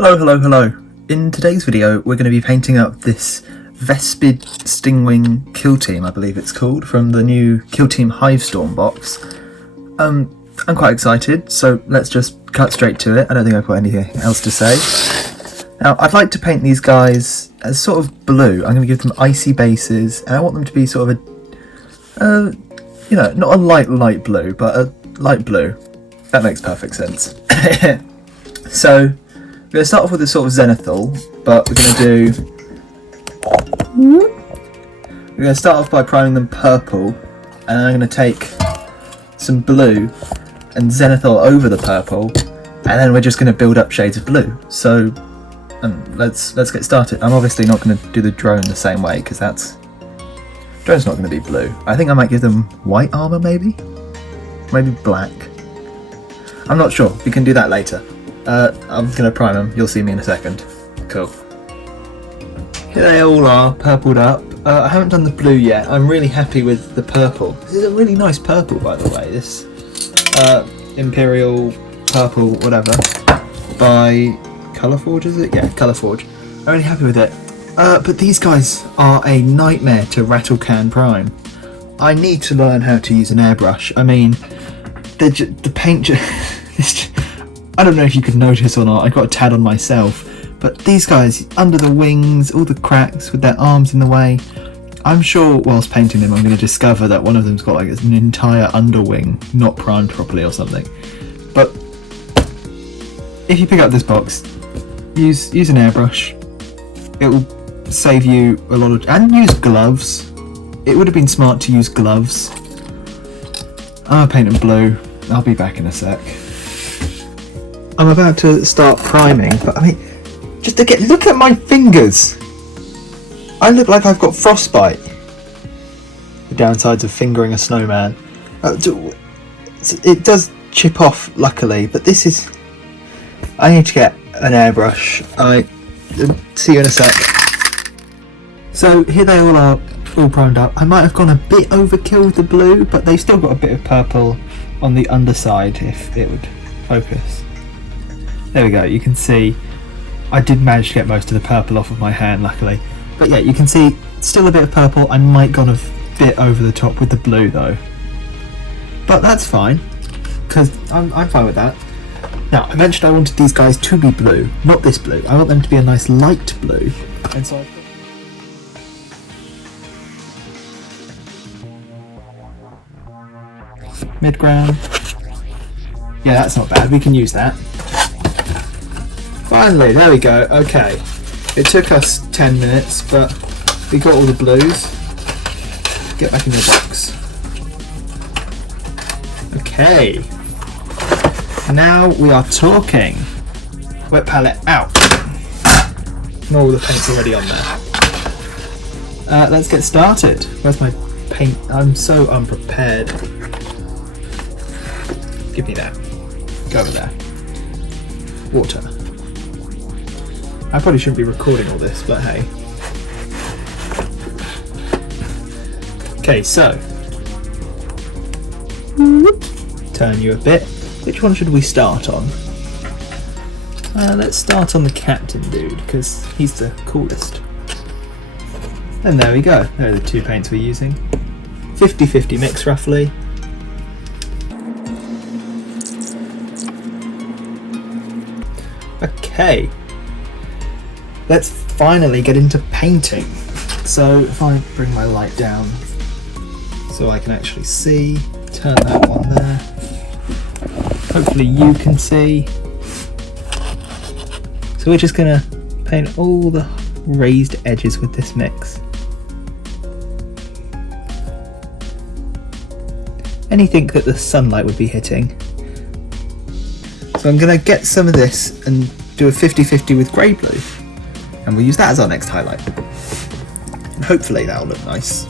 Hello. In today's video we're going to be painting up this vespid stingwing kill team, I believe it's called, from the new Kill Team Hivestorm box. I'm quite excited, so let's just cut straight to it. I don't think I've got anything else to say. Now, I'd like to paint these guys as sort of blue. I'm going to give them icy bases, and I want them to be sort of a, not a light blue, but a light blue. That makes perfect sense. So, we're going to start off with a sort of zenithal, but we're going to start off by priming them purple, and I'm going to take some blue and zenithal over the purple, and then we're just going to build up shades of blue. So let's get started. I'm obviously not going to do the drone the same way, because drone's not going to be blue. I think I might give them white armor, maybe black. I'm not sure. We can do that later. I'm going to prime them. You'll see me in a second. Cool. Here they all are, purpled up. I haven't done the blue yet. I'm really happy with the purple. This is a really nice purple, by the way. This Imperial purple, whatever, by Colourforge, is it? Yeah, Colourforge. I'm really happy with it. But these guys are a nightmare to rattle can prime. I need to learn how to use an airbrush. I mean, the paint I don't know if you could notice or not, I got a tad on myself, but these guys, under the wings, all the cracks with their arms in the way, I'm sure whilst painting them I'm going to discover that one of them's got like an entire underwing not primed properly or something. But if you pick up this box, use an airbrush. It will save you a lot of... and use gloves. It would have been smart to use gloves. I'm going to paint them blue. I'll be back in a sec. I'm about to start priming, but I mean, look at my fingers. I look like I've got frostbite. The downsides of fingering a snowman. It does chip off, luckily, but this is... I need to get an airbrush. See you in a sec. So here they all are, all primed up. I might have gone a bit overkill with the blue, but they've still got a bit of purple on the underside if it would focus. There we go, you can see I did manage to get most of the purple off of my hand, luckily. But yeah, you can see still a bit of purple. I might gone a bit over the top with the blue though. But that's fine, because I'm fine with that. Now, I mentioned I wanted these guys to be blue, not this blue. I want them to be a nice light blue. And so mid-ground. Yeah, that's not bad, we can use that. Finally, there we go. Okay, it took us 10 minutes, but we got all the blues. Get back in your box. Okay, now we are talking. Wet palette out. No, all the paint's already on there. Let's get started. Where's my paint? I'm so unprepared. Give me that. Go over there. Water. I probably shouldn't be recording all this, but hey. Okay, so. Turn you a bit. Which one should we start on? Let's start on the captain dude, because he's the coolest. And there we go. There are the two paints we're using. 50-50 mix, roughly. Okay. Let's finally get into painting. So if I bring my light down so I can actually see, turn that one there. Hopefully you can see. So we're just gonna paint all the raised edges with this mix. Anything that the sunlight would be hitting. So I'm gonna get some of this and do a 50-50 with grey blue. And we'll use that as our next highlight. And hopefully that'll look nice.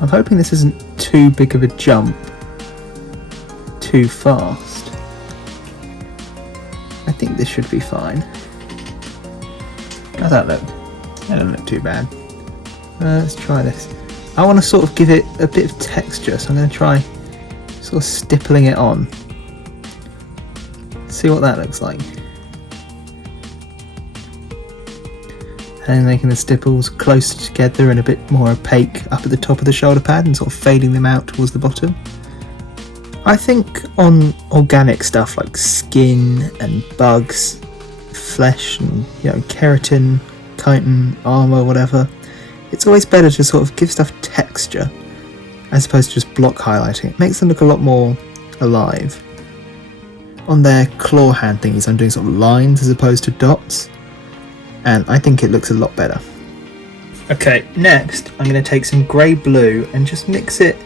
I'm hoping this isn't too big of a jump too fast. I think this should be fine. How's that look? That doesn't look too bad. Let's try this. I want to sort of give it a bit of texture, so I'm going to try sort of stippling it on. See what that looks like. and making the stipples closer together and a bit more opaque up at the top of the shoulder pad and sort of fading them out towards the bottom. I think on organic stuff like skin and bugs, flesh and keratin, chitin, armour, whatever, it's always better to sort of give stuff texture as opposed to just block highlighting. It makes them look a lot more alive. On their claw hand thingies I'm doing sort of lines as opposed to dots, and I think it looks a lot better. Okay, next I'm going to take some grey blue and just mix it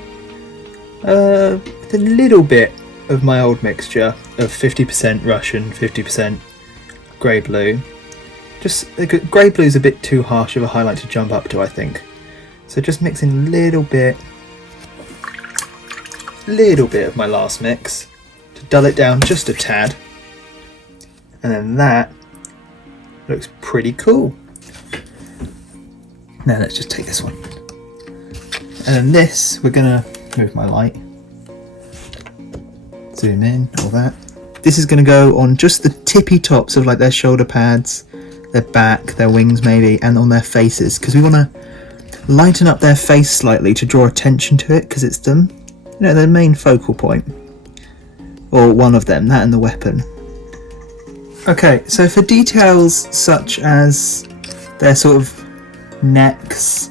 with a little bit of my old mixture of 50% Russian, 50% grey blue. Just grey blue is a bit too harsh of a highlight to jump up to, I think. So just mixing a little bit of my last mix to dull it down just a tad, and then that looks pretty cool. Now let's just take this one, and then this, we're gonna move my light, zoom in, all that. This is gonna go on just the tippy tops of like their shoulder pads, their back, their wings maybe, and on their faces, because we want to lighten up their face slightly to draw attention to it, because it's them, their main focal point, or one of them, that and the weapon. Okay, so for details such as their sort of necks,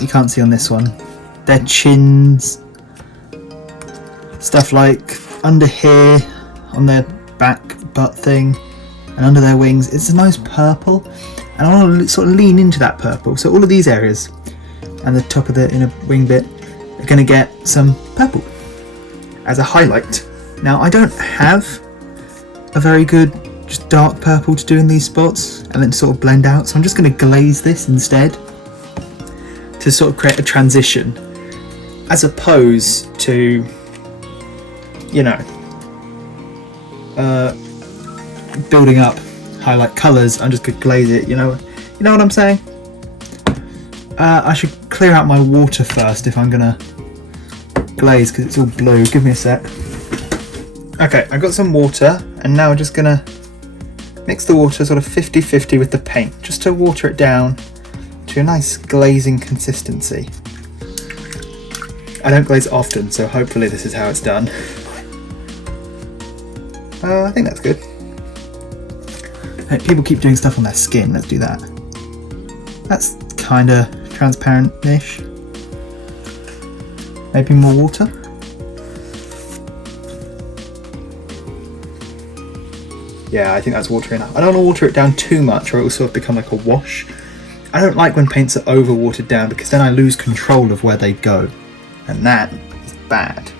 you can't see on this one, their chins, stuff like under here on their back butt thing and under their wings, it's a nice purple, and I want to sort of lean into that purple, so all of these areas and the top of the inner wing bit are going to get some purple as a highlight. Now I don't have a very good just dark purple to do in these spots and then sort of blend out, so I'm just going to glaze this instead to sort of create a transition, as opposed to building up highlight colours. I'm just going to glaze it, you know what I'm saying? I should clear out my water first if I'm going to glaze, because it's all blue. Give me a sec. Okay, I've got some water, and now I'm just going to mix the water sort of 50-50 with the paint, just to water it down to a nice glazing consistency. I don't glaze often, so hopefully this is how it's done. I think that's good. Hey, people keep doing stuff on their skin, let's do that. That's kind of transparent-ish. Maybe more water? Yeah, I think that's water enough. I don't want to water it down too much or it will sort of become like a wash. I don't like when paints are over watered down, because then I lose control of where they go, and that is bad.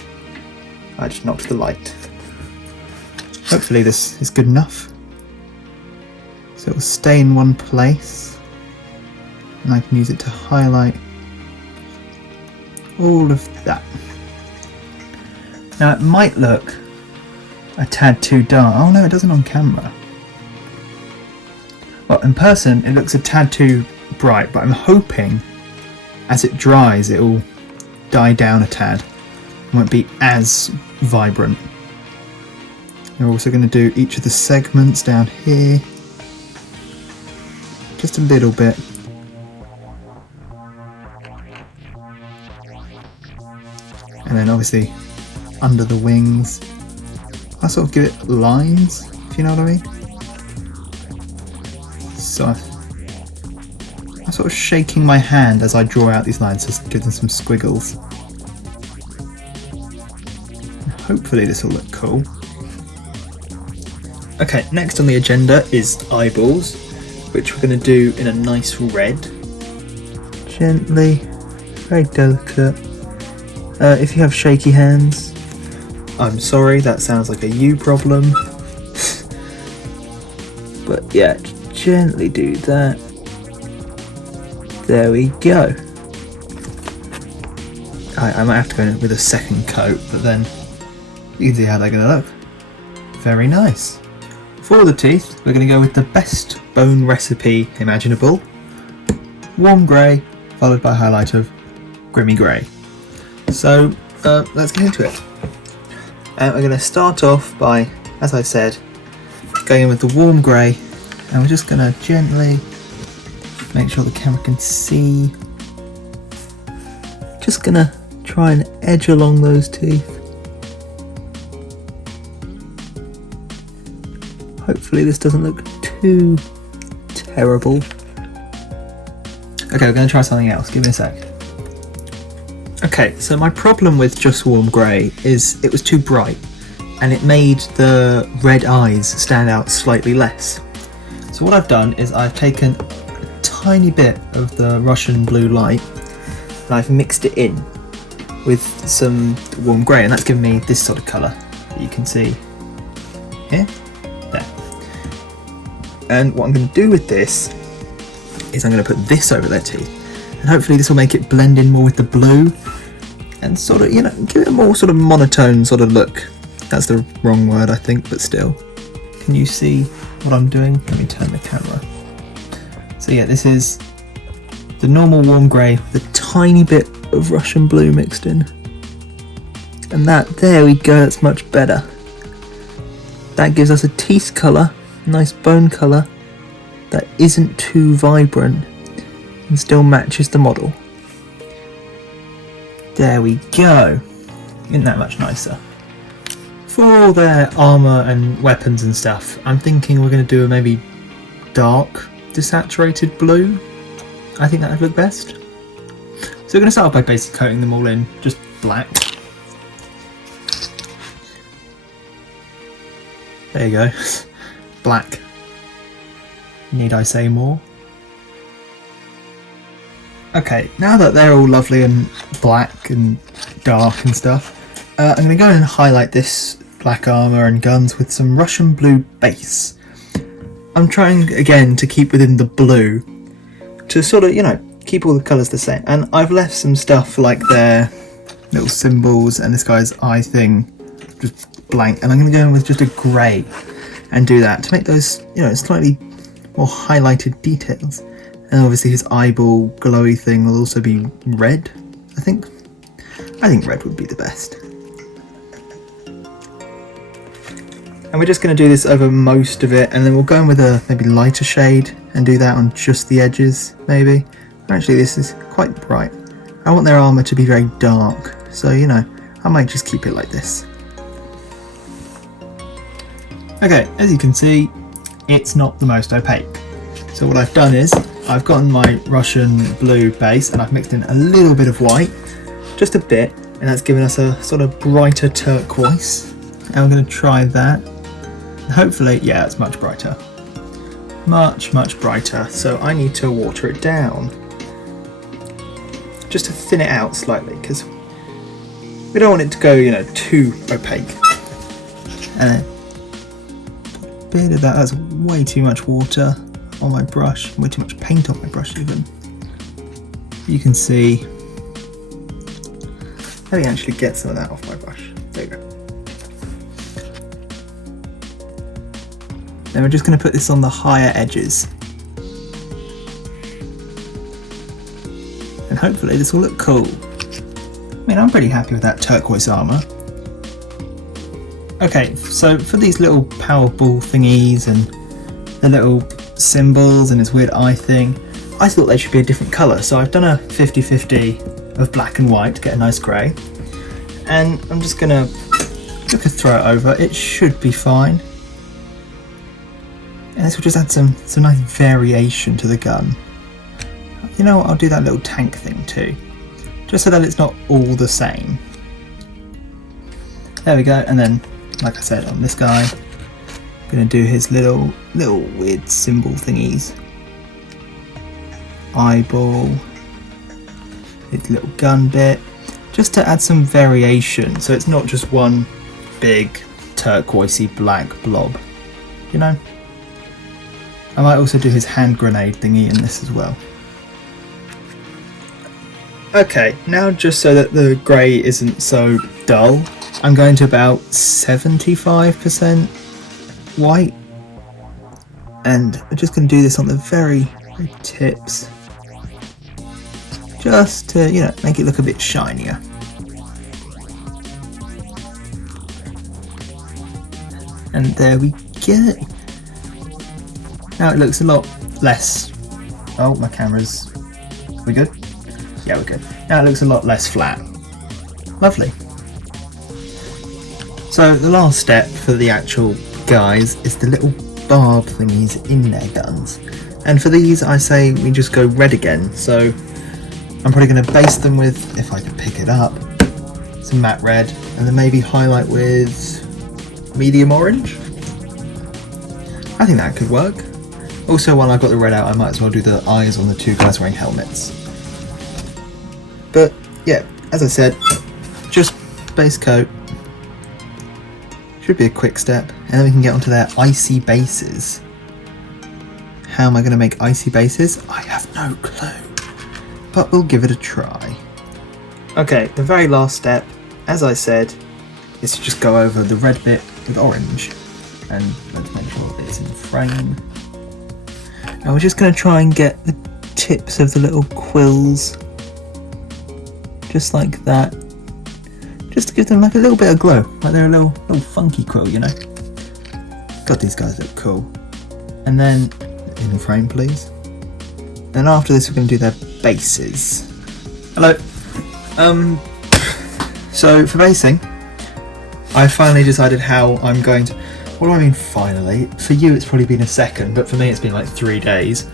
I just knocked the light. Hopefully this is good enough. So it will stay in one place, and I can use it to highlight all of that. Now it might look a tad too dark. Oh no, it doesn't on camera. Well, in person it looks a tad too bright, but I'm hoping as it dries it will die down a tad. It won't be as vibrant. We're also going to do each of the segments down here. Just a little bit. And then obviously under the wings, I sort of give it lines, if you know what I mean. So I'm sort of shaking my hand as I draw out these lines, just give them some squiggles. And hopefully this will look cool. Okay, next on the agenda is eyeballs, which we're going to do in a nice red. Gently, very delicate. If you have shaky hands, I'm sorry, that sounds like a you problem. But yeah, gently do that. There we go. I might have to go in with a second coat, but then you can see how they're going to look. Very nice. For the teeth, we're going to go with the best bone recipe imaginable. Warm grey, followed by a highlight of grimy grey. So let's get into it. We're going to start off by, as I said, going in with the warm grey, and we're just going to gently make sure the camera can see. Just gonna try and edge along those teeth. Hopefully this doesn't look too terrible. Okay, we're going to try something else. Give me a sec. Okay, so my problem with Just Warm Grey is it was too bright and it made the red eyes stand out slightly less. So what I've done is I've taken a tiny bit of the Russian blue light and I've mixed it in with some warm grey, and that's given me this sort of colour that you can see here. There. And what I'm going to do with this is I'm going to put this over their teeth, and hopefully this will make it blend in more with the blue and sort of, you know, give it a more sort of monotone sort of look. That's the wrong word, I think, but still. Can you see what I'm doing? Let me turn the camera. So yeah, this is the normal warm grey with a tiny bit of Russian blue mixed in. And that, there we go, that's much better. That gives us a teeth colour, nice bone colour, that isn't too vibrant and still matches the model. There we go. Isn't that much nicer? For all their armour and weapons and stuff, I'm thinking we're going to do a maybe dark, desaturated blue. I think that would look best. So we're going to start off by basically coating them all in just black. There you go. Black. Need I say more? Okay, now that they're all lovely and black and dark and stuff, I'm going to go in and highlight this black armour and guns with some Russian blue base. I'm trying again to keep within the blue to sort of, you know, keep all the colours the same. And I've left some stuff like their little symbols and this guy's eye thing just blank, and I'm going to go in with just a grey and do that to make those, you know, slightly more highlighted details. And obviously his eyeball glowy thing will also be red, I think. I think red would be the best. And we're just going to do this over most of it, and then we'll go in with a maybe lighter shade and do that on just the edges, maybe. Actually, this is quite bright. I want their armour to be very dark, so, you know, I might just keep it like this. Okay, as you can see, it's not the most opaque. So what I've done is, I've gotten my Russian blue base and I've mixed in a little bit of white, just a bit, and that's given us a sort of brighter turquoise. And we're going to try that. And hopefully, yeah, it's much brighter. Much, much brighter. So I need to water it down. Just to thin it out slightly, because we don't want it to go, you know, too opaque. And then a bit of that's way too much water on my brush, way too much paint on my brush even. You can see, let me actually get some of that off my brush. There you go. Then we're just going to put this on the higher edges. And hopefully this will look cool. I mean, I'm pretty happy with that turquoise armour. Okay, so for these little power ball thingies and the little symbols and his weird eye thing, I thought they should be a different colour, so I've done a 50-50 of black and white to get a nice grey, and I'm just going to throw it over. It should be fine, and this will just add some nice variation to the gun. You know what, I'll do that little tank thing too, just so that it's not all the same. There we go, and then like I said on this guy, I'm going to do his little weird symbol thingies. Eyeball, his little gun bit, just to add some variation, so it's not just one big turquoisey black blob, you know. I might also do his hand grenade thingy in this as well. Okay, now just so that the grey isn't so dull, I'm going to about 75% white, and I'm just going to do this on the very tips, just to, you know, make it look a bit shinier. And there we go. Now it looks a lot less Oh, my camera's... We good? Yeah, we're good. Now it looks a lot less flat. Lovely. So the last step for the actual guys is the little barb thingies in their guns. And for these I say we just go red again. So I'm probably going to base them with, if I can pick it up, some matte red, and then maybe highlight with medium orange. I think that could work. Also, while I've got the red out, I might as well do the eyes on the two guys wearing helmets. But yeah, as I said, just base coat. Should be a quick step, and then we can get onto their icy bases. How am I going to make icy bases? I have no clue, but we'll give it a try. Okay, the very last step, as I said, is to just go over the red bit with orange, and let's make sure it's in frame. And we're just going to try and get the tips of the little quills, just like that, just to give them like a little bit of glow, like they're a little funky quill, you know. God, these guys look cool. And then in frame, please. And after this, we're going to do their bases. Hello. So for basing, I finally decided how I'm going to. What do I mean finally? For you, it's probably been a second, but for me, it's been like 3 days.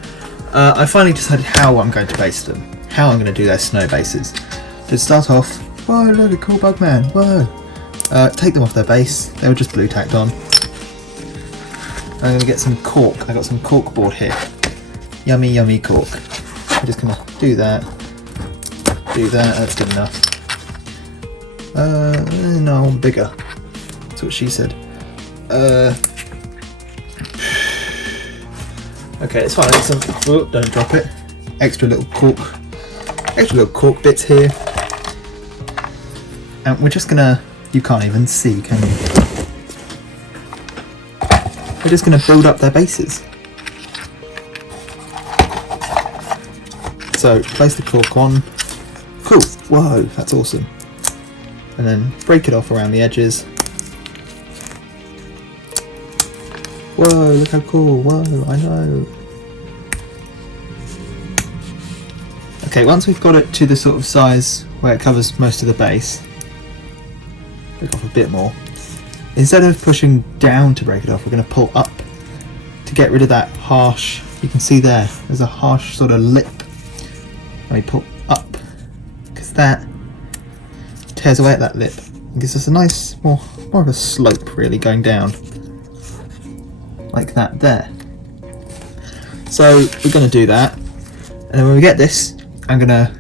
I finally decided how I'm going to base them, how I'm going to do their snow bases. To start off, whoa, look, a cool bug man, whoa. Take them off their base, they were just blue tacked on. I'm going to get some cork, I got some cork board here. Yummy, yummy cork. I'm just going to do that, that's good enough. No, I want bigger. That's what she said. Okay, it's fine, I got some, oh, don't drop it. Extra little cork bits here. And we're just gonna, you can't even see, can you? We're just gonna build up their bases. So, place the cork on. Cool, whoa, that's awesome. And then break it off around the edges. Whoa, look how cool, whoa, I know. Okay, once we've got it to the sort of size where it covers most of the base, break off a bit more. Instead of pushing down to break it off, we're going to pull up to get rid of that harsh, you can see there's a harsh sort of lip. And we pull up, because that tears away at that lip. It gives us a nice, more of a slope really going down. Like that there. So we're going to do that, and then when we get this, I'm going to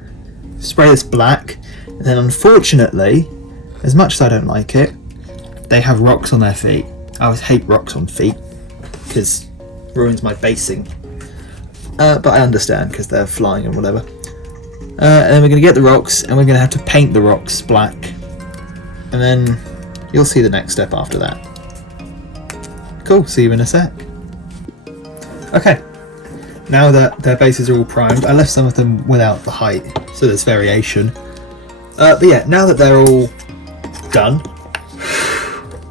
spray this black, and then unfortunately, as much as I don't like it, they have rocks on their feet. I always hate rocks on feet, because it ruins my basing. But I understand, because they're flying and whatever. And then we're going to get the rocks, and we're going to have to paint the rocks black. And then you'll see the next step after that. Cool, see you in a sec. Okay, now that their bases are all primed, I left some of them without the height, so there's variation. But yeah, now that they're all done,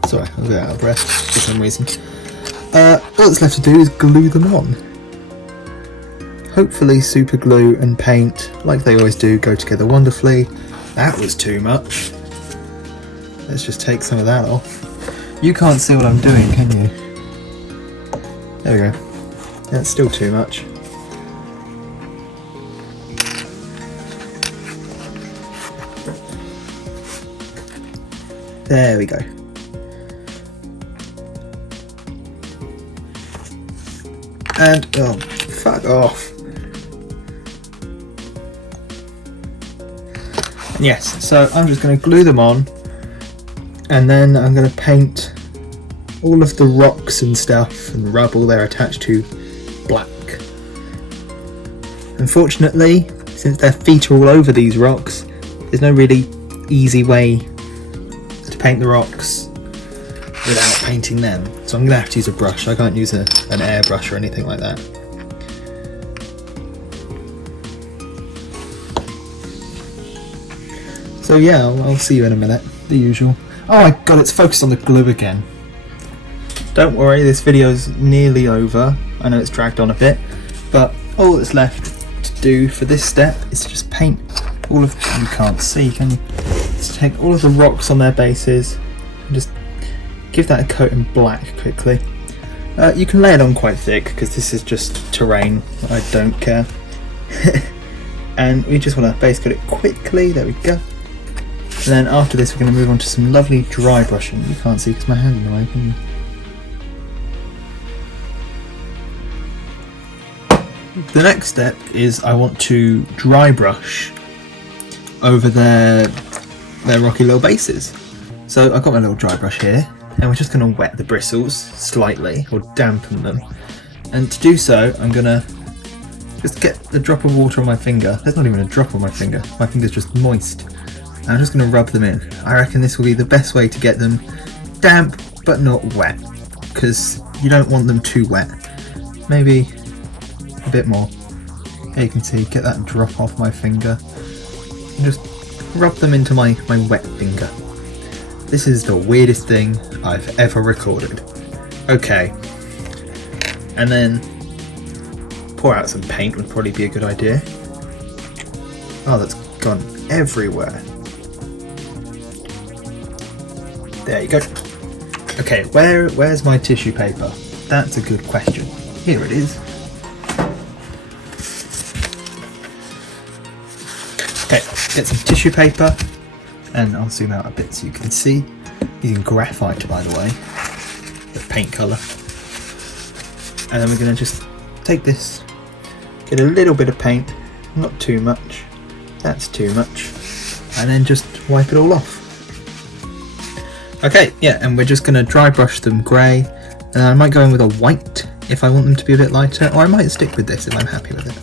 sorry, I was a bit out of breath for some reason. All that's left to do is glue them on. Hopefully super glue and paint, like they always do, go together wonderfully. That was too much. Let's just take some of that off. You can't see what I'm doing, can you? There we go. That's still too much. There we go. And, oh, fuck off. Yes, so I'm just going to glue them on, and then I'm going to paint all of the rocks and stuff and rubble they're attached to black. Unfortunately, since their feet are all over these rocks, there's no really easy way to paint the rocks without painting them. So I'm going to have to use a brush. I can't use an airbrush or anything like that. So yeah, I'll see you in a minute, the usual. Oh my god, it's focused on the glue again. Don't worry, this video's nearly over. I know it's dragged on a bit, but all that's left to do for this step is to just paint all of, you can't see, can you? Just take all of the rocks on their bases and just give that a coat in black quickly. You can lay it on quite thick because this is just terrain, I don't care. And we just want to base coat it quickly, there we go. And then after this we're going to move on to some lovely dry brushing. You can't see because my hand's in the way, can you? The next step is I want to dry brush over their rocky little bases. So I've got my little dry brush here and we're just going to wet the bristles slightly or dampen them. And to do so I'm going to just get a drop of water on my finger. There's not even a drop on my finger. My finger's just moist. And I'm just going to rub them in. I reckon this will be the best way to get them damp but not wet, because you don't want them too wet. Maybe a bit more. There you can see, get that drop off my finger and just rub them into my wet finger. This is the weirdest thing I've ever recorded. Okay, and then pour out some paint would probably be a good idea. Oh, that's gone everywhere. There you go. Okay, where's my tissue paper? That's a good question. Here it is. Okay, get some tissue paper, and I'll zoom out a bit so you can see. Using graphite, by the way, the paint colour. And then we're going to just take this, get a little bit of paint, not too much, that's too much, and then just wipe it all off. Okay, yeah, and we're just going to dry brush them grey, and I might go in with a white if I want them to be a bit lighter, or I might stick with this if I'm happy with it.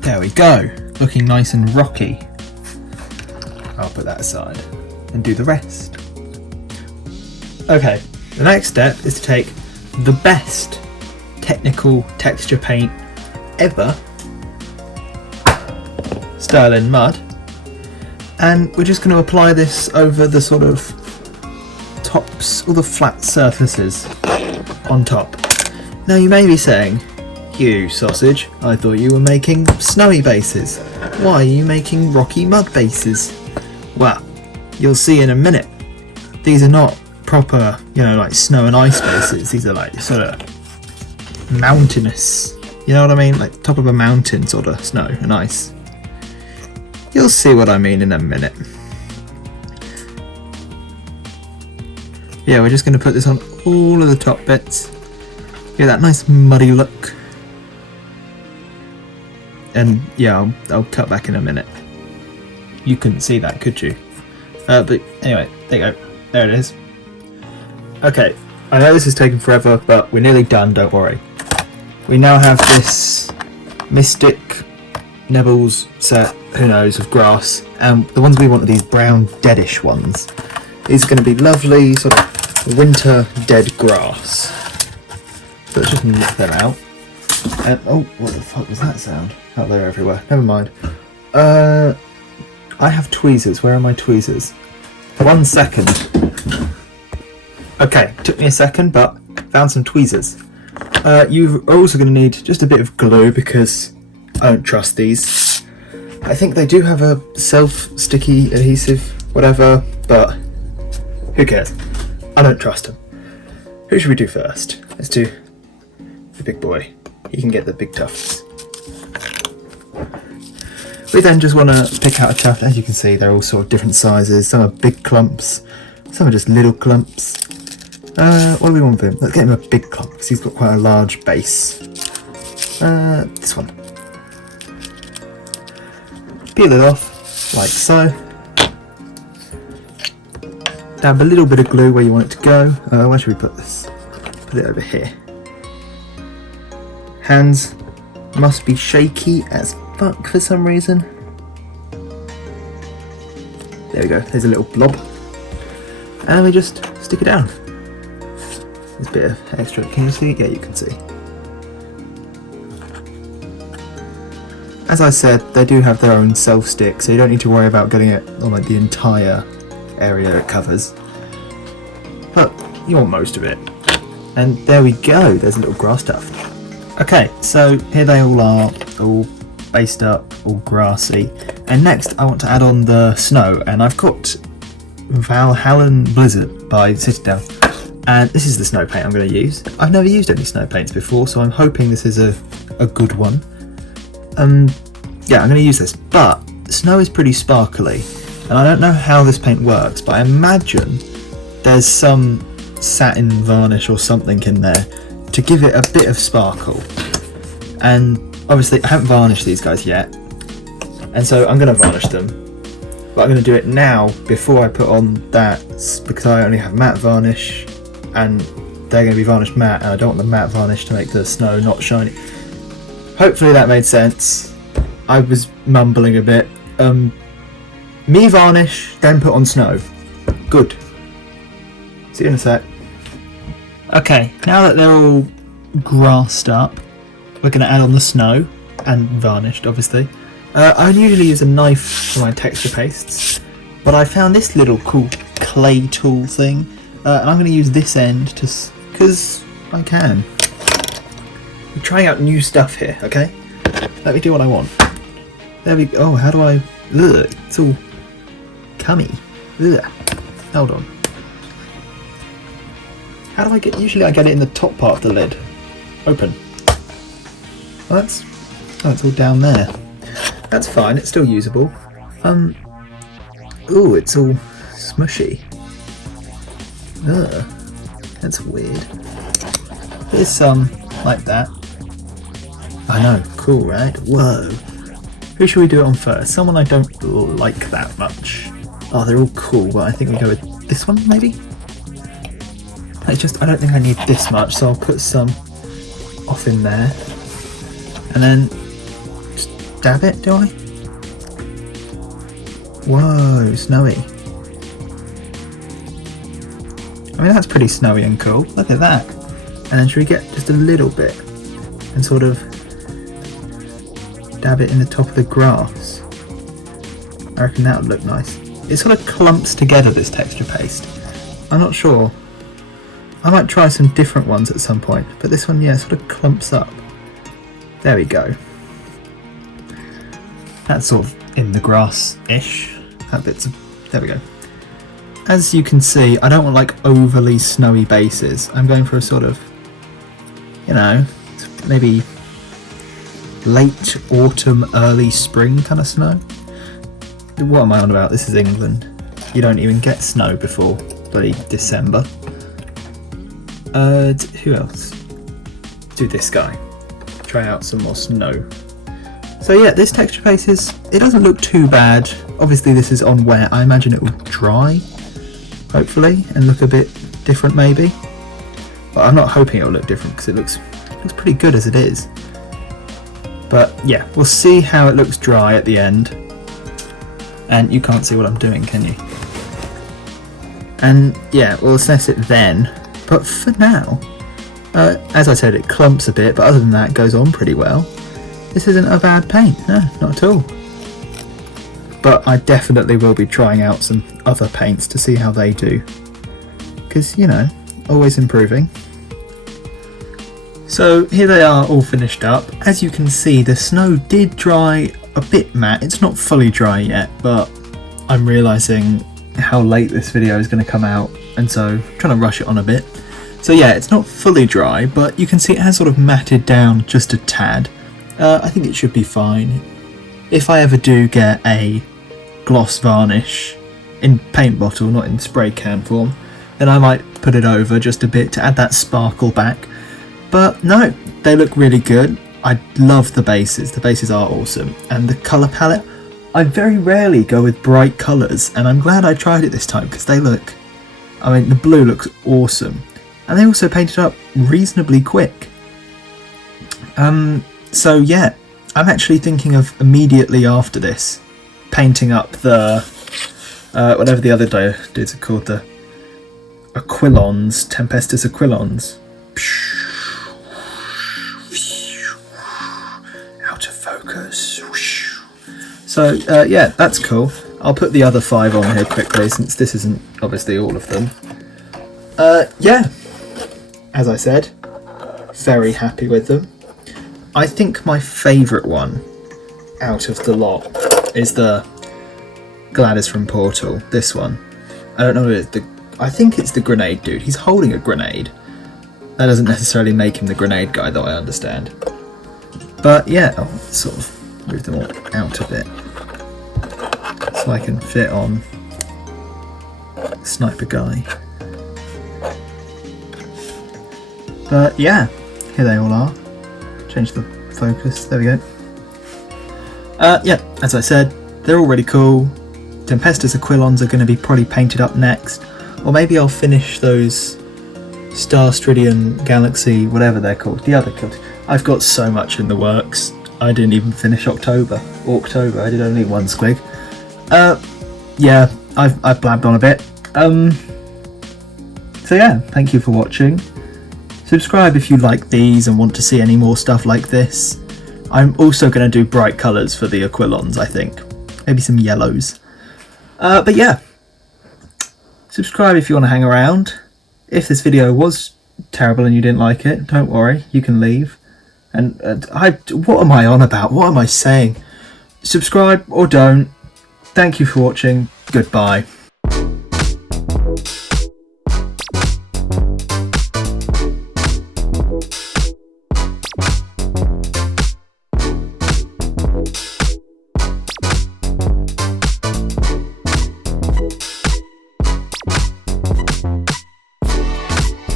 There we go, looking nice and rocky. I'll put that aside and do the rest. Okay, the next step is to take the best technical texture paint ever, Sterling Mud, and we're just going to apply this over the sort of tops, all the flat surfaces on top. Now you may be saying, "You sausage, I thought you were making snowy bases. Why are you making rocky mud bases?" Well, you'll see in a minute. These are not proper, like snow and ice bases. These are like sort of mountainous, you know what I mean? Like top of a mountain sort of snow and ice. You'll see what I mean in a minute. Yeah, we're just going to put this on all of the top bits. Get that nice muddy look. And yeah, I'll cut back in a minute. You couldn't see that, could you? But anyway, there you go. There it is. Okay, I know this is taking forever, but we're nearly done, don't worry. We now have this Mystic Nebbles set, who knows, of grass. And the ones we want are these brown deadish ones. These are going to be lovely, sort of winter dead grass. So let's just nip them out. And, oh, what the fuck was that sound? Oh, they're everywhere. Never mind. I have tweezers. Where are my tweezers? 1 second. Okay, took me a second, but found some tweezers. You're also going to need just a bit of glue because I don't trust these. I think they do have a self-sticky adhesive, whatever, but who cares? I don't trust them. Who should we do first? Let's do the big boy. He can get the big tufts. We then just want to pick out a tuft. As you can see, they're all sort of different sizes. Some are big clumps, some are just little clumps. What do we want with him? Let's get him a big clump because he's got quite a large base. This one. Peel it off, like so. Dab a little bit of glue where you want it to go. Where should we put this? Put it over here. Hands must be shaky as fuck for some reason. There we go, there's a little blob. And we just stick it down. There's a bit of extra, can you see? Yeah, you can see. As I said, they do have their own self-stick, so you don't need to worry about getting it on like the entire area it covers. But you want most of it. And there we go, there's a little grass tuft. Okay, so here they all are, all based up, all grassy. And next I want to add on the snow, and I've got Valhallan Blizzard by Citadel. And this is the snow paint I'm going to use. I've never used any snow paints before, so I'm hoping this is a good one. Yeah, I'm going to use this, but snow is pretty sparkly, and I don't know how this paint works, but I imagine there's some satin varnish or something in there to give it a bit of sparkle. And obviously I haven't varnished these guys yet, and so I'm going to varnish them, but I'm going to do it now before I put on that, because I only have matte varnish and they're going to be varnished matte, and I don't want the matte varnish to make the snow not shiny. Hopefully that made sense. I was mumbling a bit. Me varnish, then put on snow. Good. See you in a sec. Okay, now that they're all grassed up, we're going to add on the snow, and varnished obviously. I usually use a knife for my texture pastes, but I found this little cool clay tool thing, and I'm going to use this end to, because I can. We're trying out new stuff here, okay? Let me do what I want. There we go. Oh, how do I... Ugh, it's all cummy. Ugh. Hold on. How do I get... Usually I get it in the top part of the lid. Open. Well, that's... Oh, it's all down there. That's fine, it's still usable. Ooh, it's all smushy. Ugh. That's weird. Here's some like that. I know, cool, right? Whoa. Who should we do it on first? Someone I don't like that much. Oh, they're all cool, but I think we go with this one, maybe? I don't think I need this much, so I'll put some off in there. And then just dab it, do I? Whoa, snowy. I mean, that's pretty snowy and cool. Look at that. And then should we get just a little bit and sort of dab it in the top of the grass? I reckon that would look nice. It sort of clumps together, this texture paste. I'm not sure. I might try some different ones at some point, but this one, yeah, sort of clumps up. There we go. That's sort of in the grass-ish. That bit's there we go. As you can see, I don't want like overly snowy bases. I'm going for a sort of, you know, maybe late autumn, early spring kind of snow. What am I on about? This is England. You don't even get snow before bloody December. Who else? Do this guy. Try out some more snow. So yeah, this texture paste it doesn't look too bad. Obviously this is on wet. I imagine it will dry, hopefully, and look a bit different maybe. But I'm not hoping it will look different because it looks pretty good as it is. But yeah, we'll see how it looks dry at the end. And you can't see what I'm doing, can you? And yeah, we'll assess it then. But for now, as I said, it clumps a bit, but other than that, it goes on pretty well. This isn't a bad paint, no, not at all. But I definitely will be trying out some other paints to see how they do. Because, you know, always improving. So here they are all finished up. As you can see, the snow did dry a bit matte. It's not fully dry yet, but I'm realising how late this video is going to come out, and so I'm trying to rush it on a bit. So yeah, it's not fully dry, but you can see it has sort of matted down just a tad. I think it should be fine. If I ever do get a gloss varnish in paint bottle, not in spray can form, then I might put it over just a bit to add that sparkle back. But no, they look really good. I love the bases are awesome. And the colour palette, I very rarely go with bright colours, and I'm glad I tried it this time because they look, I mean, the blue looks awesome. And they also painted up reasonably quick. So yeah, I'm actually thinking of immediately after this painting up the whatever the other dudes are called, the Aquilons, Tempestus Aquilons. Out of focus. So yeah, that's cool. I'll put the other 5 on here quickly since this isn't obviously all of them. Yeah, as I said, very happy with them. I think my favourite one out of the lot is the Gladys from Portal. This one. I don't know what it is. I think it's the grenade dude. He's holding a grenade. That doesn't necessarily make him the grenade guy, though, I understand. But yeah, I'll sort of move them all out a bit so I can fit on Sniper Guy. But yeah, here they all are. Change the focus, there we go. Yeah, as I said, they're all really cool. Tempestus Aquilons are going to be probably painted up next. Or maybe I'll finish those Star Stridian Galaxy, whatever they're called, the other colours. I've got so much in the works. I didn't even finish October. I did only one squig. Yeah, I've blabbed on a bit. So yeah, thank you for watching. Subscribe if you like these and want to see any more stuff like this. I'm also going to do bright colours for the Aquilons, I think. Maybe some yellows. But yeah, subscribe if you want to hang around. If this video was terrible and you didn't like it, don't worry, you can leave. And what am I on about? What am I saying? Subscribe or don't. Thank you for watching. Goodbye.